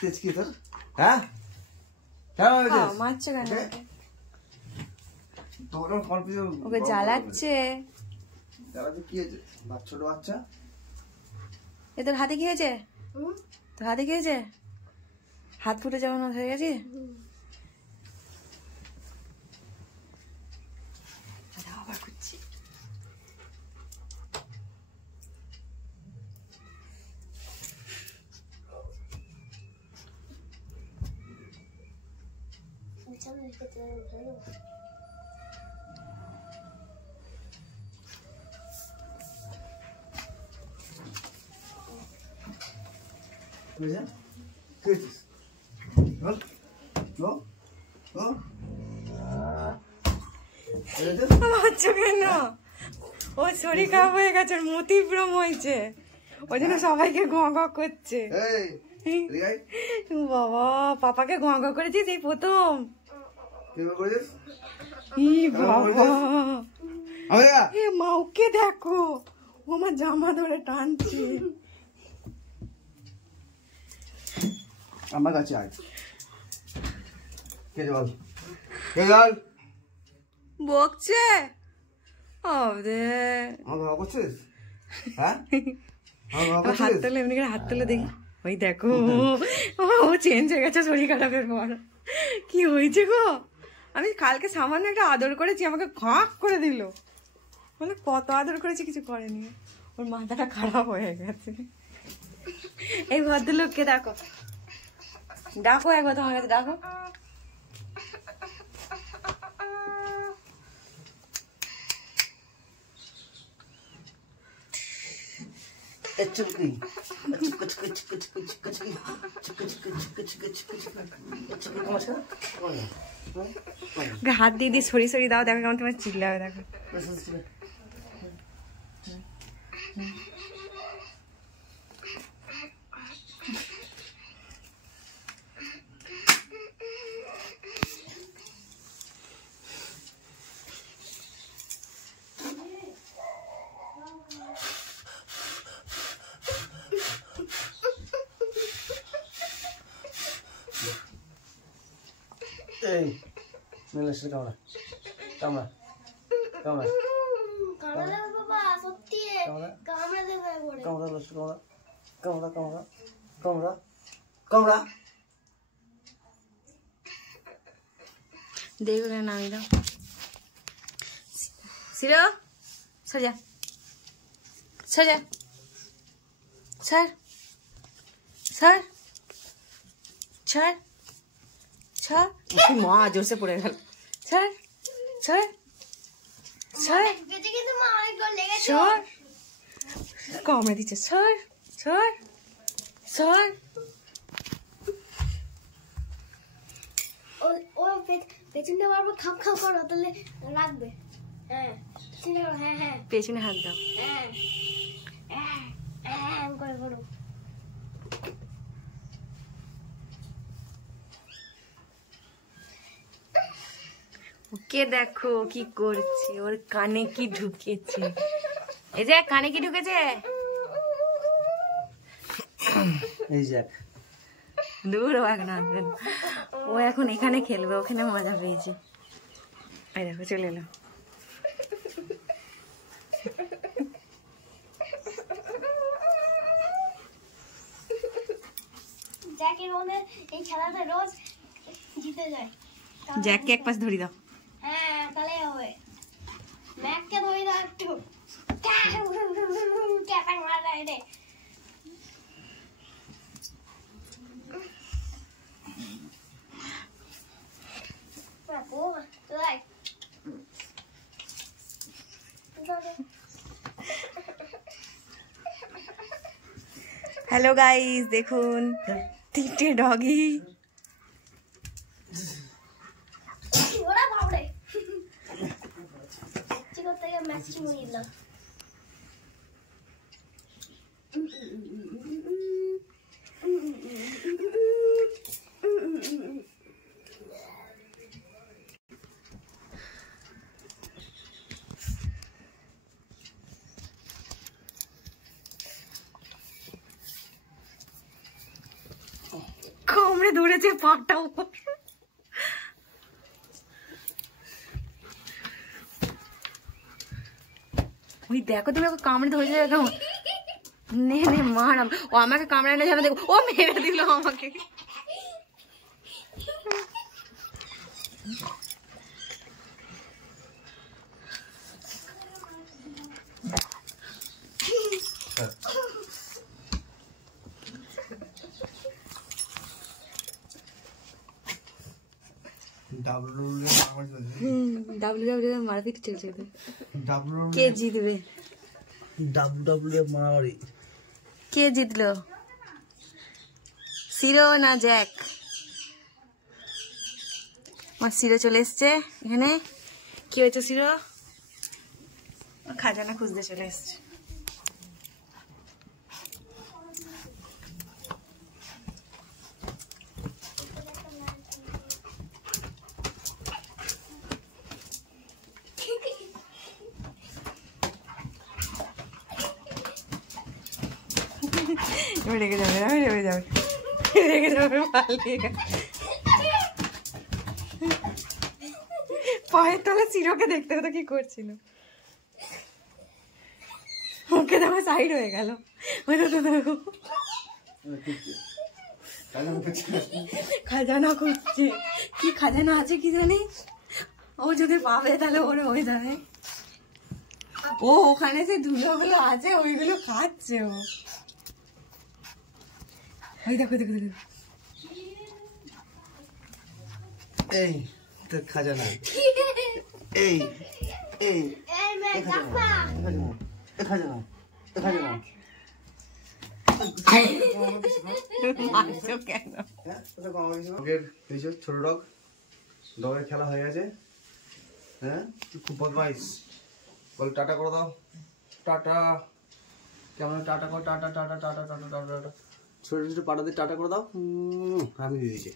তেজ কি তোর? হ্যাঁ কেন মারছে কেন? তোর কনফিউজ ওকে জ্বালাচ্ছে। জ্বালাচ্ছে কি হয়েছে? ছোট বাচ্চা এ তোর হাতে কি হয়েছে? তোর হাতে কি হয়েছে? হাত ফুটে যেমন হয়ে গেছে। আবার খুঁজছি। কেন? ও শরীর খারাপ হয়ে গেছে, মতি ভ্রম হয়েছে, ওই জন্য সবাইকে ঘ ঘ করছে। বাবা পাপাকে ঘ ঘ করেছিস এই প্রথম? মা ওকে দেখো, ও আমার জামা ধরে টানছে। আমার কাছে আয়, কে বল কে বল বকছে। করছিস? হ্যাঁ হাত তোলে, এমনি করে হাত তোলে দেখি। ওই দেখো ও চেঞ্জ হয়ে গেছে শরীর খারাপের পর। কি হয়েছে গো? আমি কালকে সামান্য একটা আদর করেছি, আমাকে খাঁক করে দিল। বলে কত আদর করেছি, কিছু করেনি। ওর মাথাটা খারাপ হয়ে গেছে। এই ভদ্রলোককে দেখো, ডাকো একবার, তোমার কাছে ডাকো। হাত দিয়ে দিয়ে সরি সরি দাও, দেখো কেমন তোমার চিল্লাবে। দেখো এই মেলাসে কামড়া কামড়া কামড়া কামড়া বাবা, সত্যি কামড়া দেবে পড়ে। কামড়া লসু কামড়া কামড়া কামড়া কামড়া কামড়া। দেখো না নামি দাও। সিরো সর যা, সর যা, সর সর সর সর। মা জোরসে পড়ে গেল। সর সর সর সর, কামড়ে দিচ্ছে। সর সর সর। পেছনটা বারবার খাপ খাপ করো, তাহলে রাখবে। হ্যাঁ হ্যাঁ হ্যাঁ, পেছনে হাত দাও। হ্যাঁ হ্যাঁ হ্যাঁ করে করো। ওকে দেখো কি করছে, ওর কানে কি ঢুকেছে। এই যে কানে কি ঢুকেছে, এই যে দূর ও এখন আসবে না। ও এখন এখানে খেলবে, ওখানে মজা পেয়েছে। এই দেখো চলে এলো। জ্যাকের মধ্যে এই খেলাটা রোজ জিতে যায়। জ্যাককে এক পাশ ধরি দাও। হ্যাঁ তাহলে হবে। ম্যাককে ধরি দাও একটু। ক্যাপাং মারা রে। হ্যালো গাইস, দেখুন তিনটে ডগি। ওরা বাবরে চিকন থেকে ম্যাচি মরিলা। কামড়ে ধরেছে পাটা উপর। ওই দেখো তুমি ওকে কামড়ে ধরেছে একদম। নে নে মার, ও আমাকে কামড়ায় না যেন, দেখো ও মেরে দিল আমাকে। WWE মারপিট চলছে, কে জিতবে? WWE মারামারি। কে জিতলো, সিরো না জ্যাক? আমার সিরো চলে এসছে এখানে। কি হয়েছে সিরো? খাজানা খুঁজতে চলে এসছে। রেগে যাবে, রেগে যাবে, রেগে যাবে, পালিয়ে পায়ের তলে চিরকে দেখতে হতো কি করছিল। ওকে দেখো সাইড হয়ে গেল। ওই তো দেখো খাজানা খুঁজছে। কি খাজানা আছে কি জানি, ও যদি পাবে তাহলে ওর হয়ে যাবে। ও ওখানে যে ধুলোগুলো আছে ওইগুলো খাচ্ছে ও। ওই দেখো দেখো দেখো, এই তোর খাজানা, এই এই খাজানা। ছোট ডগের খেলা হয়ে গেছে। হ্যাঁ খুব বদমাইশ। বল টাটা করে দাও, টাটা। কেমন টাটা কর, tata tata tata tata tata tata. ছোট ছোট পাটা দিয়ে টাটা করে দাও। আমি দিয়ে দিয়েছি।